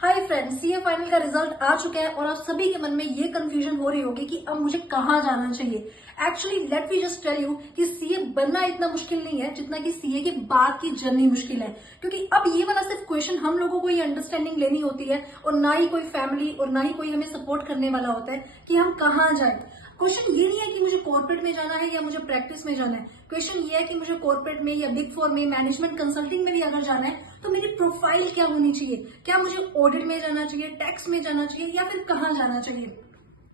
Hi friends, CA final का result आ चुका है और आप सभी के मन में ये कंफ्यूजन हो रही होगी कि अब मुझे कहाँ जाना चाहिए। Actually let me just tell you कि सीए बनना इतना मुश्किल नहीं है जितना कि सीए के बाद की जर्नी मुश्किल है। क्योंकि अब ये वाला सिर्फ क्वेश्चन हम लोगों को ये अंडरस्टैंडिंग लेनी होती है और ना ही कोई फैमिली और ना ही कोई हमें सपोर्ट करने वाला होता है कि हम कहाँ जाए। क्वेश्चन ये नहीं है कि मुझे कॉर्पोरेट में जाना है या मुझे प्रैक्टिस में जाना है। क्वेश्चन ये है कि मुझे कॉर्पोरेट में या बिग फोर में, मैनेजमेंट कंसल्टिंग में भी अगर जाना है तो मेरी प्रोफाइल क्या होनी चाहिए। क्या मुझे ऑडिट में जाना चाहिए, टैक्स में जाना चाहिए या फिर कहाँ जाना चाहिए।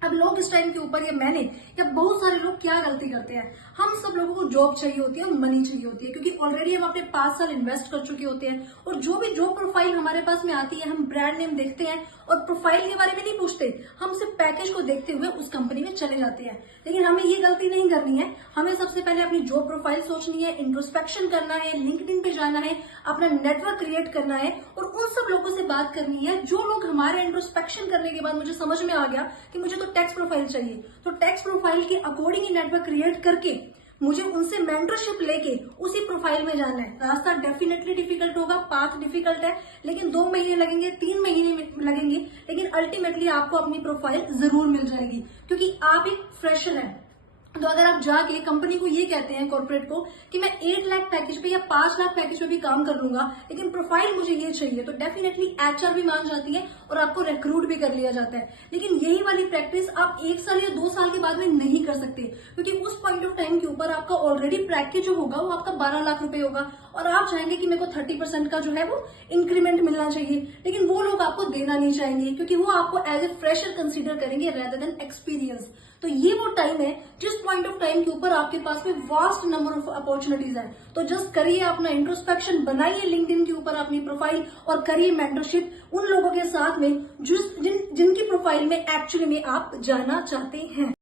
अब लोग इस टाइम के ऊपर या मैंने या बहुत सारे लोग क्या गलती करते हैं, हम सब लोगों को जॉब चाहिए होती है, मनी चाहिए होती है, क्योंकि ऑलरेडी हम अपने 5 साल इन्वेस्ट कर चुके होते हैं और जो भी जॉब प्रोफाइल हमारे पास में आती है हम ब्रांड नेम देखते हैं और प्रोफाइल के बारे में नहीं पूछते, हम सिर्फ पैकेज को देखते हुए उस कंपनी में चले जाते हैं। लेकिन हमें ये गलती नहीं करनी है। हमें सबसे पहले अपनी जॉब प्रोफाइल सोचनी है, इंट्रोस्पेक्शन करना है, लिंक्डइन पे जाना है, अपना नेटवर्क क्रिएट करना है और उन सब लोगों से बात करनी है जो लोग हमारे इंट्रोस्पेक्शन करने के बाद मुझे समझ में आ गया कि मुझे तो टैक्स प्रोफाइल चाहिए, तो टैक्स प्रोफाइल के अकॉर्डिंग ही नेटवर्क क्रिएट करके मुझे उनसे मेंटरशिप लेके उसी प्रोफाइल में जाना है। रास्ता डेफिनेटली डिफिकल्ट होगा, पाथ डिफिकल्ट है, लेकिन 2 महीने लगेंगे, 3 महीने लगेंगे, लेकिन अल्टीमेटली आपको अपनी प्रोफाइल जरूर मिल जाएगी क्योंकि आप एक फ्रेशर हैं। तो अगर आप जाके कंपनी को ये कहते हैं, कॉर्पोरेट को, कि मैं 8 लाख पैकेज पे या 5 लाख पैकेज पे भी काम कर लूंगा लेकिन प्रोफाइल मुझे ये चाहिए, तो डेफिनेटली एचआर भी मान जाती है और आपको रिक्रूट भी कर लिया जाता है। लेकिन यही वाली प्रैक्टिस आप 1 साल या 2 साल के बाद में नहीं कर सकते क्योंकि उस पॉइंट ऑफ टाइम के ऊपर आपका ऑलरेडी पैकेज जो होगा वो आपका 12 लाख रुपए होगा और आप चाहेंगे कि मेरे को 30% का जो है वो इंक्रीमेंट मिलना चाहिए, लेकिन वो लोग आपको देना नहीं चाहेंगे क्योंकि वो आपको एज ए फ्रेशर कंसीडर करेंगे रेदर देन एक्सपीरियंस। तो ये वो टाइम है जिस पॉइंट ऑफ टाइम के ऊपर आपके पास में वास्ट नंबर ऑफ अपॉर्चुनिटीज है। तो जस्ट करिए अपना इंट्रोस्पेक्शन, बनाइए लिंक्डइन के ऊपर अपनी प्रोफाइल और करिए मेंटरशिप उन लोगों के साथ में जिनकी प्रोफाइल में एक्चुअली में आप जाना चाहते हैं।